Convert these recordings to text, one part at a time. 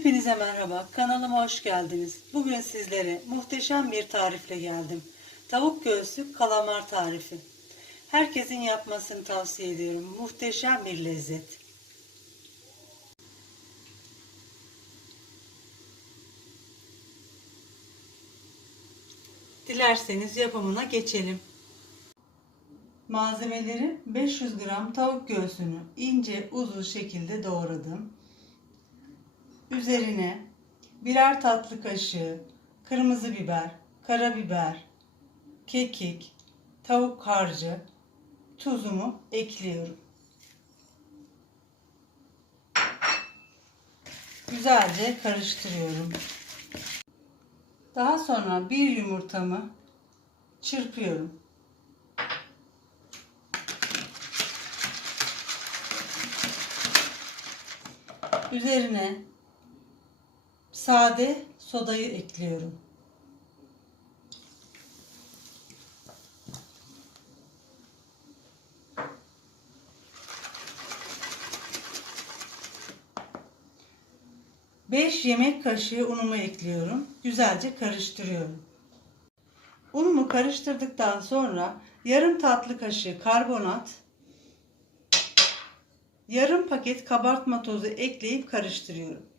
Hepinize merhaba, kanalıma hoş geldiniz. Bugün sizlere muhteşem bir tarifle geldim. Tavuk göğsü kalamar tarifi. Herkesin yapmasını tavsiye ediyorum. Muhteşem bir lezzet. Dilerseniz yapımına geçelim. Malzemeleri 500 gram tavuk göğsünü ince uzun şekilde doğradım. Üzerine birer tatlı kaşığı kırmızı biber, karabiber, kekik, tavuk harcı, tuzumu ekliyorum. Güzelce karıştırıyorum. Daha sonra bir yumurtamı çırpıyorum. Üzerine sade sodayı ekliyorum. Beş yemek kaşığı unumu ekliyorum. Güzelce karıştırıyorum. Unumu karıştırdıktan sonra yarım tatlı kaşığı karbonat, yarım paket kabartma tozu ekleyip karıştırıyorum.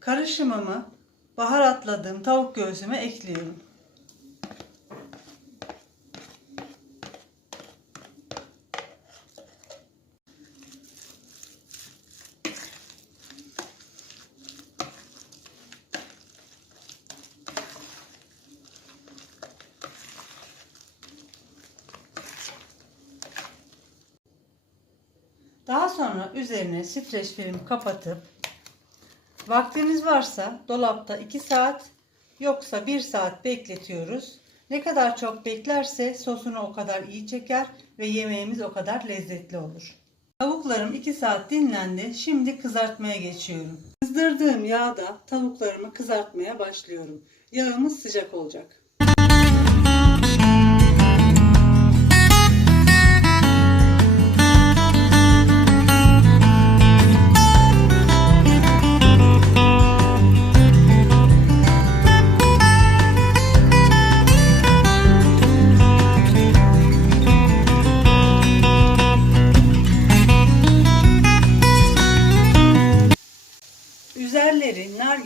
Karışımımı baharatladığım tavuk göğsüme ekliyorum. Daha sonra üzerine streç film kapatıp Vaktiniz varsa dolapta 2 saat yoksa 1 saat bekletiyoruz. Ne kadar çok beklerse sosunu o kadar iyi çeker ve yemeğimiz o kadar lezzetli olur. Tavuklarım 2 saat dinlendi. Şimdi kızartmaya geçiyorum. Kızdırdığım yağda tavuklarımı kızartmaya başlıyorum. Yağımız sıcak olacak.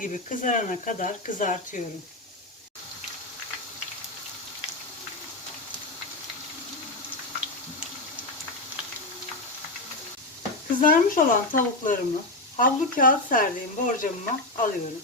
Gibi kızarana kadar kızartıyorum. Kızarmış olan tavuklarımı havlu kağıt serdiğim borcamıma alıyorum.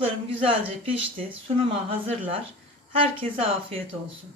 Tavuklarım güzelce pişti. Sunuma hazırlar. Herkese afiyet olsun.